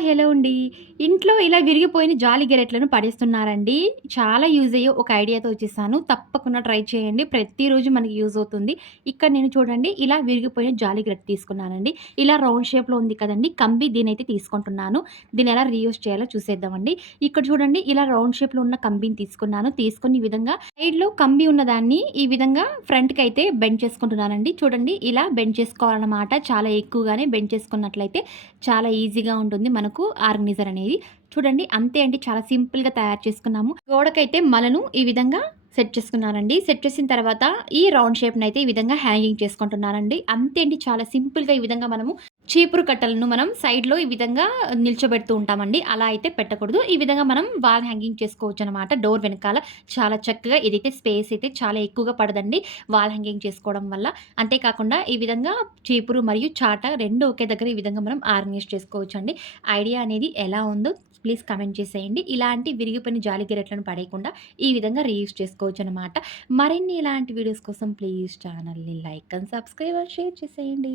Hi! Hello అండి. ఇంట్లో ఇలా విరిగిపోయిన జాలి గెరెట్లను పడేస్తున్నారండి. చాలా యూజ్ అయ్యే ఒక ఐడియాతో వచ్చేసాను. తప్పకుండా ట్రై చేయండి. ప్రతిరోజు మనకి యూజ్ అవుతుంది. ఇక్కడ నేను చూడండి ఇలా విరిగిపోయిన జాలి గెరెట్ తీసుకున్నానండి. ఇలా రౌండ్ షేప్‌లో ఉంది కదండీ! కంబి దీనైతే తీసుకుంటున్నాను. దీన్ని ఎలా రీయూజ్ చేయాలో చూసేద్దామండి. ఇక్కడ చూడండి ఇలా రౌండ్ షేప్‌లో ఉన్న కంబిని తీసుకున్నాను. తీసుకొని ఈ విధంగా సైడ్‌లో కంబి ఉన్నదాన్ని ఈ విధంగా ఫ్రంట్‌కైతే బెండ్ చేసుకుంటున్నానండి. చూడండి ఇలా బెండ్ చేసుకోవాలన్నమాట. చాలా ఎక్కువగానే బెండ్ చేసుకున్నట్లయితే చాలా ఈజీగా ఉంటుంది మనకు ఆర్గనైజర్ అనేది. చూడండి అంతే అండి. చాలా సింపుల్‌గా తయారు చేసుకున్నాము. గోడకైతే మలను ఈ విధంగా సెట్ చేసుకున్నానండి. సెట్ చేసిన తర్వాత ఈ రౌండ్ షేప్‌నయితే ఈ విధంగా హ్యాంగింగ్ చేసుకుంటున్నానండి. అంతే అండి. చాలా సింపుల్‌గా ఈ విధంగా మనము చీపురు కట్టలను మనం సైడ్‌లో ఈ విధంగా నిల్చోబెడుతూ ఉంటామండి. అలా అయితే పెట్టకూడదు. ఈ విధంగా మనం వాల్ హ్యాంగింగ్ చేసుకోవచ్చనమాట. డోర్ వెనకాల చాలా చక్కగా ఇదైతే స్పేస్ అయితే చాలా ఎక్కువగా పడదండి. వాల్ హ్యాంగింగ్ చేసుకోవడం వల్ల. అంతే కాకుండా ఈ విధంగా చీపురు మరియు చాట 2 ఒకే దగ్గర ఈ విధంగా మనం ఆర్గనైజ్ చేసుకోవచ్చండి. ఐడియా అనేది ఎలా ఉందో ప్లీజ్ కామెంట్ చేసేయండి. ఇలాంటి విరిగిపోయిన జాలి గెరెట్లను పడేయకుండా ఈ విధంగా రీయూజ్ చేసుకోవచ్చనమాట. మరిన్ని ఇలాంటి వీడియోస్ కోసం ప్లీజ్ ఛానల్‌ని like and subscribe and share చేసేయండి.